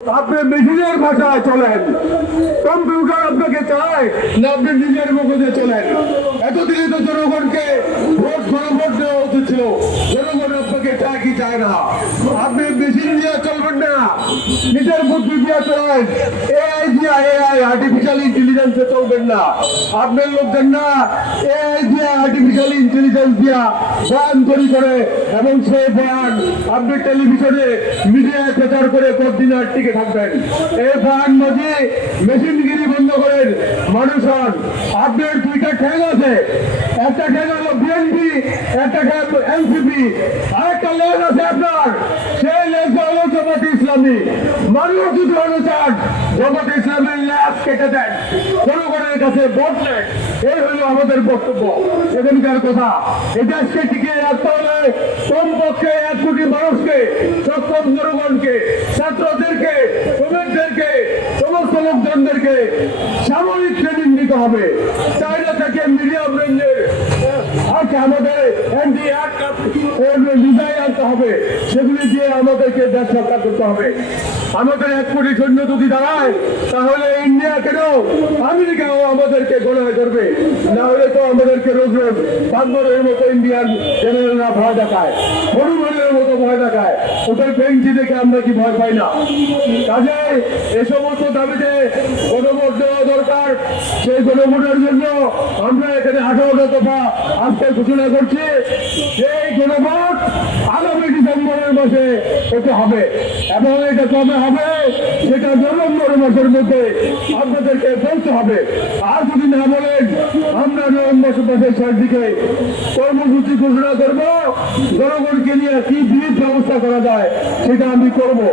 আপনি মেশিনের ভাষায় চলেন, কম্পিউটার আপনাকে চায় না আপনি নিজের মগজে চলেন। এতদিনে তো জনগণকে গণভোট দেওয়া উচিত ছিল। জনগণ আপনাকে চায় কি চায় না। আপনি মেশিন দিয়ে চলবেন না, নিজের বুদ্ধি দিয়ে চলেন। এআই দিয়া, এআই আর্টিফিশিয়াল ইন্টেলিজেন্সে চলবেন না। আপনার লোকজন না এআই দিয়া আর্টিফিশিয়াল ইন্টেলিজেন্স দিয়া বয়ান তৈরি করে এবং সেই বয়ান আপনি টেলিভিশনে মিডিয়ায় প্রচার করে কতদিন আর টিকে থাকবেন। এই বয়ান মাঝে মেশিনগিরি বন্ধ করেন, মানুষ হন। আপনার দুইটা ঠ্যাং আছে, একটা ঠ্যাং হলো বিএনপি, একটা ঠ্যাং এনসিপি, আরেকটা লেজ আছে আপনার, সেই লেজটা হলো জামাত ইসলামী। মানুষ যদি হলো চান জামাত ইসলামের লেজ কেটে দেন, জনগণের কাছে ভোট নেন। এই হলো আমাদের বক্তব্য, এখানকার কথা। এই দেশকে টিকিয়ে রাখতে হলে কমপক্ষে 1 কোটি মানুষকে, সক্ষম জনগণকে, ছাত্রদেরকে, শ্রমিকদেরকে, সমস্ত লোকজনদেরকে সামরিক ট্রেনিং দিতে হবে। চাইনা থেকে মিডিয়াম রেঞ্জের আমাদের মিসাইল আনতে হবে, সেগুলি দিয়ে আমাদেরকে দেশ রক্ষা করতে হবে। আমাদের 1 কোটি সৈন্য যদি দাঁড়ায়, তাহলে ইন্ডিয়া কেন আমেরিকাও আমাদেরকে গণনা করবে। না হলে তো আমাদেরকে রোজ রোজ বান্দরের মতো ইন্ডিয়ান জেনারেলরা ভয় দেখায়, হনুমানের মতো ভয় দেখায়। ওদের বেঞ্চি দেখে আমরা কি ভয় পাই না? কাজে এ সমস্ত দাবিতে গণভোট দেওয়া দরকার। সেই গণভোটের জন্য আমরা এখানে 18টা দফা আজকে ঘোষণা করছি। সেই গণভোট আগামী ডিসেম্বরের মাসে হতে হবে এবং এটা কবে হবে সেটা নভেম্বর মাসের মধ্যে আপনাদেরকে বলতে হবে। আর যদি না বলেন, আমরা নভেম্বর মাসের শেষ দিকে কর্মসূচি ঘোষণা করবো। জনগণকে নিয়ে কি বিহিত ব্যবস্থা করা যায় সেটা আমি করবো।